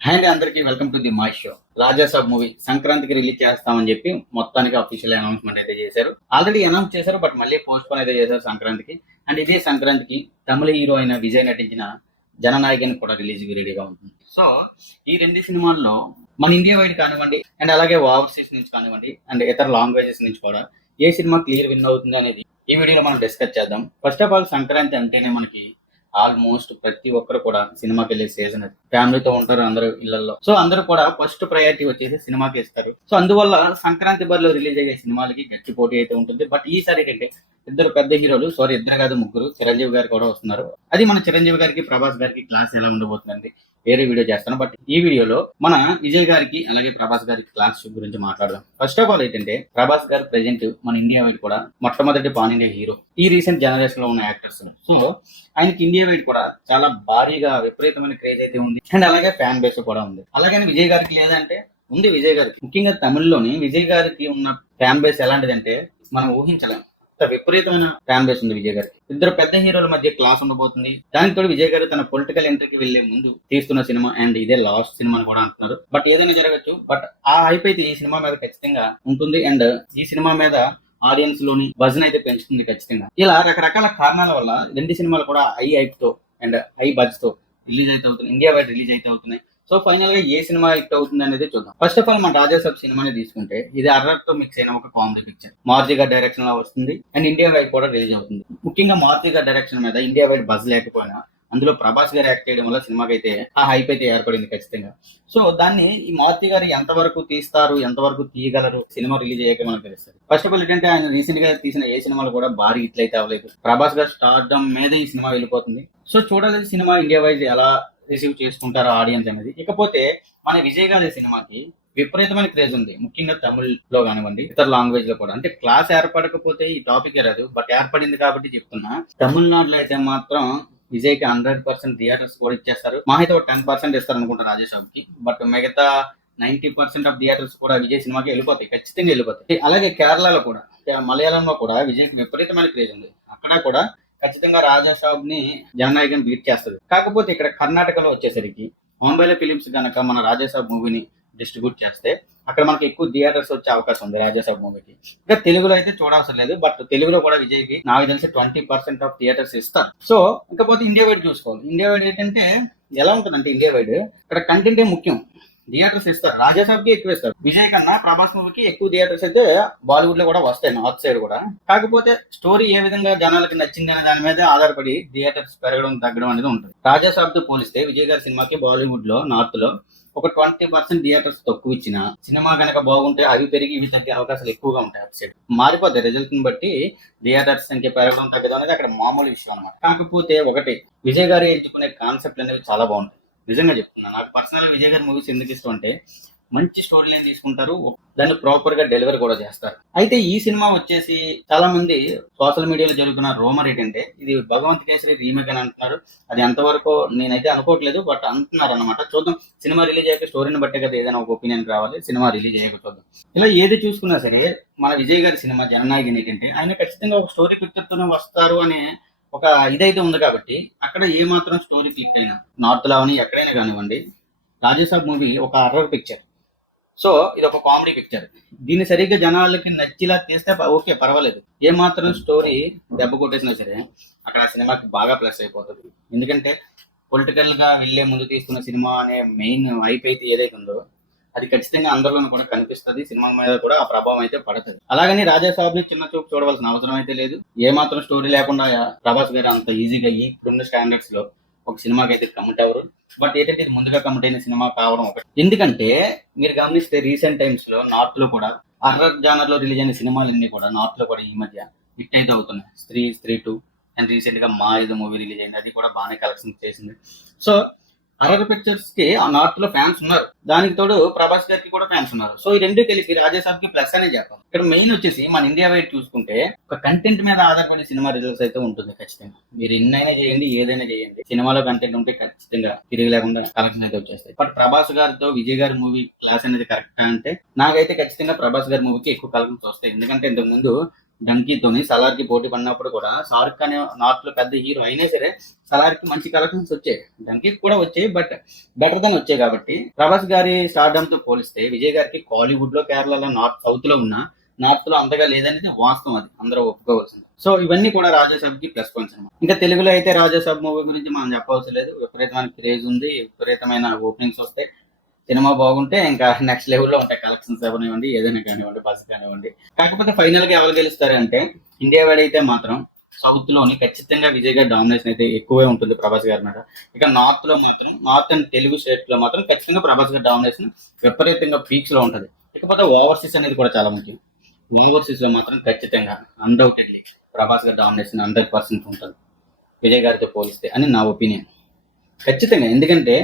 And అందరికీ welcome to the my show. Rajasaab movie సంక్రాంతికి release చేస్తామని చెప్పి మొత్తానికి అఫీషియల్ అనౌన్స్మెంట్ అయితే చేశారు. ఆల్రెడీ అనౌన్స్ చేశారు బట్ మళ్ళీ పోస్ట్ పోన్ అయితే చేశారు సంక్రాంతికి. అండ్ ఇదే సంక్రాంతికి తమిళ హీరో అయిన విజయ్ నటించిన జననాయకన్ కూడా రిలీజ్ రెడీగా ఉంటుంది. సో ఈ రెండు సినిమాల్లో మన ఇండియా వైడ్ కానివ్వండి అండ్ అలాగే ఓవర్సీస్ నుంచి కానివ్వండి అండ్ ఇతర లాంగ్వేజెస్ నుంచి కూడా ఏ సినిమా క్లియర్ విన్ అవుతుంది అనేది ఈ వీడియోలో మనం డిస్కస్ చేద్దాం. ఫస్ట్ ఆఫ్ ఆల్ సంక్రాంతి అంటేనే మనకి ఆల్మోస్ట్ ప్రతి ఒక్కరు కూడా సినిమాకి వెళ్ళే సీజన్ అది. ఫ్యామిలీతో ఉంటారు అందరూ ఇళ్ళలో సో అందరూ కూడా ఫస్ట్ ప్రయారిటీ వచ్చేసి సినిమాకి ఇస్తారు సో అందువల్ల సంక్రాంతి బరిలో రిలీజ్ అయ్యే సినిమాలకి గట్టి పోటీ అయితే ఉంటుంది. బట్ ఈసారి ఏంటంటే ఇద్దరు పెద్ద హీరోలు సారీ ఇద్దరు కాదు ముగ్గురు. చిరంజీవి గారు కూడా వస్తున్నారు. అది మన చిరంజీవి గారికి ప్రభాస్ గారికి క్లాస్ ఎలా ఉండబోతుందండి వేరే వీడియో చేస్తాను. బట్ ఈ వీడియోలో మన విజయ్ గారికి అలాగే ప్రభాస్ గారికి క్లాస్ గురించి మాట్లాడదాం. ఫస్ట్ ఆఫ్ ఆల్ ఏంటంటే ప్రభాస్ గారు ప్రెజెంట్ మన ఇండియా వైడ్ కూడా మొట్టమొదటి పాన్ ఇండియా హీరో ఈ రీసెంట్ జనరేషన్లో ఉన్న యాక్టర్స్ సో ఆయనకి ఇండియా వైడ్ కూడా చాలా భారీగా విపరీతమైన క్రేజ్ అయితే ఉంది. అండ్ అలాగే ఫ్యాన్ బేస్ కూడా ఉంది. అలాగే విజయ్ గారికి లేదంటే ఉంది విజయ్ గారికి. ముఖ్యంగా తమిళ్ళోని విజయ్ గారికి ఉన్న ఫ్యాన్ బేస్ ఎలాంటిదంటే మనం ఊహించలేం. విపరీతమైన ఫ్యాన్ బేస్ ఉంది విజయ్ గారికి. ఇద్దరు పెద్ద హీరోల మధ్య క్లాస్ ఉండబోతుంది. దానితో విజయ్ గారు తన పొలిటికల్ ఎంట్రీకి వెళ్ళే ముందు తీస్తున్న సినిమా అండ్ ఇదే లాస్ట్ సినిమా అని కూడా అంటున్నారు. బట్ ఏదైనా జరగచ్చు. బట్ ఆ హైప్ అయితే ఈ సినిమా మీద ఖచ్చితంగా ఉంటుంది. అండ్ ఈ సినిమా మీద ఆడియన్స్లోని భజన అయితే పెంచుతుంది ఖచ్చితంగా. ఇలా రకరకాల కారణాల వల్ల రెండు సినిమాలు కూడా హై హైప్తో అండ్ హై బజ్తో రిలీజ్ అయితే అవుతున్నాయి. ఇండియా వైడ్ రిలీజ్ అయితే అవుతున్నాయి. సో ఫైనల్గా ఏ సినిమా హిట్ అవుతుంది అనేది చూద్దాం. ఫస్ట్ ఆఫ్ ఆల్ మన రాజాసాబ్ సినిమాని తీసుకుంటే ఇది అర్రర్తో మిక్స్ అయిన ఒక కామెడీ పిక్చర్ మార్జీ గారి డైరెక్షన్లో వస్తుంది. అండ్ ఇండియా వైడ్ కూడా రిలీజ్ అవుతుంది. ముఖ్యంగా మార్జీ గారి డైరెక్షన్ మీద ఇండియా వైడ్ బజ్ లేకపోయినా అందులో ప్రభాస్ గారు యాక్ట్ చేయడం వల్ల సినిమాకి అయితే ఆ హైప్ అయితే ఏర్పడింది ఖచ్చితంగా. సో దాన్ని ఈ మారుతి గారు ఎంతవరకు తీస్తారు ఎంతవరకు తీయగలరు సినిమా రిలీజ్ అయ్యాక మనకు తెలుస్తుంది. ఫస్ట్ ఆఫ్ ఆల్ ఏంటంటే ఆయన రీసెంట్గా తీసిన ఏ సినిమాలు కూడా భారీ హిట్ అయితే అవ్వలేదు. ప్రభాస్ గారు స్టార్డమ్ మీద ఈ సినిమా వెళ్ళిపోతుంది. సో చూడాలి సినిమా ఇండియా వైజ్ ఎలా రిసీవ్ చేసుకుంటారు ఆడియన్స్ అనేది. ఇకపోతే మన విజయ్ గారి సినిమాకి విపరీతమైన క్రేజ్ ఉంది. ముఖ్యంగా తమిళ్ళో కానివ్వండి ఇతర లాంగ్వేజ్లో కూడా. అంటే క్లాస్ ఏర్పడకపోతే ఈ టాపిక్ రాదు బట్ ఏర్పడింది కాబట్టి చెప్తున్నా. తమిళనాడులో అయితే మాత్రం విజయ్కి హండ్రెడ్ పర్సెంట్ థియేటర్స్ కూడా ఇచ్చేస్తారు. మా అయితే ఒక టెన్ పర్సెంట్ ఇస్తారు అనుకుంటా రాజేశ్వరం కి బట్ మిగతా నైన్టీ పర్సెంట్ ఆఫ్ థియేటర్స్ కూడా విజయ్ సినిమాకి వెళ్ళిపోతాయి. ఖచ్చితంగా వెళ్ళిపోతాయి. అలాగే కేరళలో కూడా మలయాళంలో కూడా విజయ్కి విపరీతమైన క్రేజ్ ఉంది. అక్కడ కూడా ఖచ్చితంగా రాజా సాబ్ని జననాయకన్ బీట్ చేస్తుంది. కాకపోతే ఇక్కడ కర్ణాటకలో వచ్చేసరికి ముంబైలో ఫిలిమ్స్ గనక మన రాజాసాబ్ మూవీని డిస్ట్రిబ్యూట్ చేస్తే అక్కడ మనకి ఎక్కువ థియేటర్స్ వచ్చే అవకాశం ఉంది రాజాసాబ్ మూవీకి ఇంకా తెలుగులో అయితే చూడవసరం లేదు బట్ తెలుగులో కూడా విజయ్కి నాకు తెలిసి ట్వంటీ పర్సెంట్ ఆఫ్ థియేటర్స్ ఇస్తారు. సో ఇకపోతే ఇండియా వైడ్ చూసుకోవాలి. ఇండియా వైడ్ ఏంటంటే ఎలా ఉంటుందంటే ఇండియా వైడ్ ఇక్కడ కంటెంటే ముఖ్యం. థియేటర్స్ ఇస్తారు. రాజాసాబ్కి ఎక్కువ ఇస్తారు. విజయ్ కన్నా ప్రభాస్ మూవీకి ఎక్కువ థియేటర్స్ అయితే బాలీవుడ్లో కూడా వస్తాయి నార్త్ సైడ్ కూడా. కాకపోతే స్టోరీ ఏ విధంగా జనాలకి నచ్చింది అనే దాని మీద ఆధారపడి థియేటర్స్ పెరగడం తగ్గడం అనేది ఉంటుంది. రాజాసాబ్తో పోలిస్తే విజయ్ గారి సినిమాకి బాలీవుడ్లో నార్త్లో ఒక ట్వంటీ పర్సెంట్ థియేటర్స్ తక్కువ ఇచ్చిన సినిమా కనుక బాగుంటే అవి పెరిగి ఇవి తగ్గే అవకాశాలు ఎక్కువగా ఉంటాయి అటు సైడ్ మారిపోతాయి రిజల్ట్ని బట్టి థియేటర్స్ సంఖ్య పెరగడం తగ్గడం అనేది అక్కడ మామూలు విషయం అనమాట కాకపోతే ఒకటి విజయ్ గారు ఎంచుకునే కాన్సెప్ట్ అనేవి చాలా బాగుంటాయి. నిజంగా చెప్తున్నా. నాకు పర్సనల్ విజయ్ గారి మూవీస్ ఎందుకు ఇష్టం అంటే మంచి స్టోరీ లైన్ తీసుకుంటారు దాన్ని ప్రాపర్గా డెలివరీ కూడా చేస్తారు. అయితే ఈ సినిమా వచ్చేసి చాలా మంది సోషల్ మీడియాలో జరుగుతున్న రోమర్ ఏంటంటే ఇది భగవంత్ కేసరి రీమేక్ అని అంటున్నారు. అది ఎంతవరకు నేనైతే అనుకోవట్లేదు బట్ అంటున్నారు అనమాట చూద్దాం. సినిమా రిలీజ్ అయ్యాక స్టోరీని బట్టే కదా ఏదైనా ఒక ఒపీనియన్ రావాలి. సినిమా రిలీజ్ అయ్యాక చూద్దాం. ఇలా ఏది చూసుకున్నా సరే మన విజయ్ గారి సినిమా జననాయకన్ ఏంటంటే ఆయన ఖచ్చితంగా ఒక స్టోరీ పిక్చర్తోనే వస్తారు అని ఒక ఇదైతే ఉంది కాబట్టి అక్కడ ఏ మాత్రం స్టోరీ క్లిక్ అయినా నార్త్లో అని ఎక్కడైనా కానివ్వండి రాజేసాబ్ మూవీ ఒక అర్రర్ పిక్చర్ సో ఇది ఒక కామెడీ పిక్చర్ దీన్ని సరిగ్గా జనాలకి నచ్చిలా తీస్తే ఓకే పర్వాలేదు. ఏ మాత్రం స్టోరీ దెబ్బ కొట్టేసినా సరే అక్కడ ఆ సినిమాకి బాగా ప్లస్ అయిపోతుంది. ఎందుకంటే పొలిటికల్గా వెళ్ళే ముందు తీసుకున్న సినిమా అనే మెయిన్ వైప్ అయితే ఏదైతే ఉందో అది ఖచ్చితంగా అందరిలోనూ కూడా కనిపిస్తుంది. సినిమా మీద కూడా ఆ ప్రభావం అయితే పడుతుంది. అలాగని రాజా సాబ్ని చిన్న చూపు చూడవలసిన అవసరం అయితే లేదు. ఏ మాత్రం స్టోరీ లేకుండా ప్రభాస్ గారు అంత ఈజీగా ఈ ఇప్పుడున్న స్టాండర్డ్స్లో ఒక సినిమాకి అయితే కమిట్ అవ్వరు. బట్ ఏంటంటే ఇది ముందుగా కమిట్ అయిన సినిమా కావడం ఒకటి. ఎందుకంటే మీరు గమనిస్తే రీసెంట్ టైమ్స్లో నార్త్లో కూడా హర్రర్ జానర్లో రిలీజ్ అయిన సినిమాలు అన్ని కూడా నార్త్లో కూడా ఈ మధ్య హిట్ అయితే అవుతున్నాయి. స్త్రీ స్త్రీ టూ అండ్ రీసెంట్గా మా ఐదు మూవీ రిలీజ్ అయింది. అది కూడా బాగానే కలెక్షన్ చేసింది. సో అరర్ పిక్చర్స్కి ఆ నార్త్లో ఫ్యాన్స్ ఉన్నారు. దానికి తోడు ప్రభాస్ గారికి కూడా ఫ్యాన్స్ ఉన్నారు. సో ఈ రెండు కలిపి రాజేశాబ్కి ప్లస్ అనే చెప్పాలి ఇక్కడ మెయిన్ వచ్చేసి మన ఇండియా వైడ్ చూసుకుంటే ఒక కంటెంట్ మీద ఆధారపడిన సినిమా రిజల్ట్స్ అయితే ఉంటుంది ఖచ్చితంగా. మీరు ఎన్నైనా చేయండి ఏదైనా చేయండి. సినిమాలో కంటెంట్ ఉంటే ఖచ్చితంగా తిరిగి లేకుండా కలెక్షన్ అయితే వచ్చేస్తాయి. బట్ ప్రభాస్ గారితో విజయ్ గారి మూవీ క్లాస్ అనేది కరెక్టా అంటే నాకైతే ఖచ్చితంగా ప్రభాస్ గారి మూవీకి ఎక్కువ కలెక్షన్స్ వస్తాయి. ఎందుకంటే ఇంతకు ముందు డంకీతోని సలార్కి పోటీ పడినప్పుడు కూడా షారుఖ్ ఖాన్ నార్త్లో పెద్ద హీరో అయినా సరే సలార్కి మంచి కలెక్షన్స్ వచ్చాయి. డంకీ కూడా వచ్చాయి బట్ బెటర్ దెన్ వచ్చాయి కాబట్టి ప్రభాస్ గారి స్టార్డమ్తో పోలిస్తే విజయ్ గారికి కాలీవుడ్లో కేరళలో నార్త్ సౌత్లో ఉన్న నార్త్లో అంతగా లేదనేది వాస్తవం అది. అందరూ ఒప్పుకోవాల్సింది. సో ఇవన్నీ కూడా రాజాసాబ్కి ప్లస్ పాయింట్స్ అనమాట ఇంకా తెలుగులో అయితే రాజాసాబ్ మూవీ గురించి మనం చెప్పవలసిన లేదు. విపరీతమైన క్రేజ్ ఉంది. విపరీతమైన ఓపెనింగ్స్ వస్తాయి. సినిమా బాగుంటే ఇంకా నెక్స్ట్ లెవెల్లో ఉంటాయి. కలెక్షన్స్ అవనివ్వండి ఏదైనా కానివ్వండి బస్ కానివ్వండి. కాకపోతే ఫైనల్గా ఎవరు గెలుస్తారంటే ఇండియా వాడి అయితే మాత్రం సౌత్లోని ఖచ్చితంగా విజయ్ గారి డామినేషన్ అయితే ఎక్కువే ఉంటుంది ప్రభాస్ గారి మీద. ఇక నార్త్లో మాత్రం నార్త్ అండ్ తెలుగు స్టేట్లో మాత్రం ఖచ్చితంగా ప్రభాస్ గారి డామినేషన్ విపరీతంగా పీక్స్లో ఉంటుంది. ఇకపోతే ఓవర్సీస్ అనేది కూడా చాలా ముఖ్యం. ఓవర్సీస్లో మాత్రం ఖచ్చితంగా అన్డౌటెడ్లీ ప్రభాస్ గారి డామినేషన్ హండ్రెడ్ పర్సెంట్ ఉంటుంది. విజయ్ గారితో పోలిస్తే అని నా ఒపీనియన్ ఖచ్చితంగా ఎందుకంటే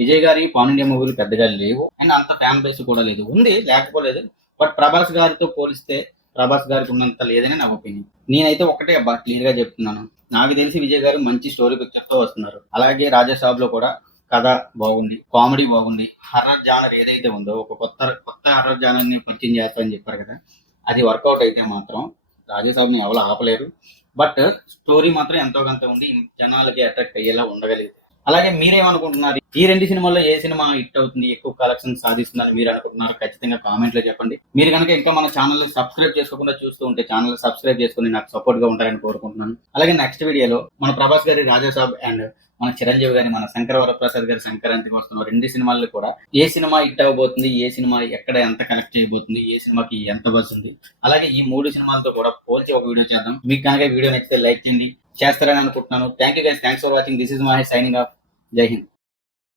విజయ్ గారి పాన్ ఇండియా మూవీలు పెద్దగా లేవు. అండ్ అంత ఫ్యాన్ బేస్ కూడా లేదు. ఉంది లేకపోలేదు. బట్ ప్రభాస్ గారితో పోలిస్తే ప్రభాస్ గారికి ఉన్నంత లేదని నా ఒపీనియన్. నేనైతే ఒకటే అబ్బా క్లియర్గా చెప్తున్నాను. నాకు తెలిసి విజయ్ గారు మంచి స్టోరీ పిక్చర్తో వస్తున్నారు. అలాగే రాజాసాబ్లో కూడా కథ బాగుంది కామెడీ బాగుంది. హర్రర్ జానర్ ఏదైతే ఉందో ఒక కొత్త కొత్త హర్రర్ జానర్ని పరిచయం చేస్తారని చెప్పారు కదా అది వర్కౌట్ అయితే మాత్రం రాజాసాబ్ని ఎవరు ఆపలేరు. బట్ స్టోరీ మాత్రం ఎంతో కొంత ఉంది. జనాలకి అట్రాక్ట్ అయ్యేలా ఉండగలిగింది. అలాగే మీరేమనుకుంటున్నారు? ఈ రెండు సినిమాల్లో ఏ సినిమా హిట్ అవుతుంది ఎక్కువ కలెక్షన్ సాధిస్తుందని మీరు అనుకుంటున్నారు ఖచ్చితంగా కామెంట్లో చెప్పండి. మీరు కనుక ఇంకా మన ఛానల్ సబ్స్క్రైబ్ చేసుకోకుండా చూస్తూ ఉంటే ఛానల్ సబ్స్క్రైబ్ చేసుకుని నాకు సపోర్ట్గా ఉంటారని కోరుకుంటున్నాను. అలాగే నెక్స్ట్ వీడియోలో మన ప్రభాస్ గారి రాజాసాబ్ అండ్ మన చిరంజీవి గారి మన శంకర వరప్రసాద్ గారి సంక్రాంతికి వస్తున్న రెండు సినిమాల్లో కూడా ఏ సినిమా హిట్ అవ్వబోతుంది ఏ సినిమా ఎక్కడ ఎంత కనెక్ట్ చేయబోతుంది ఏ సినిమాకి ఎంత బస్ ఉంది. అలాగే ఈ మూడు సినిమాలతో కూడా పోల్చి ఒక వీడియో చేద్దాం. మీకు కనుక వీడియో నచ్చితే లైక్ చేయండి. చేస్తారని అనుకుంటున్నాను. Thank you guys thanks for watching this is my signing off Jai Hind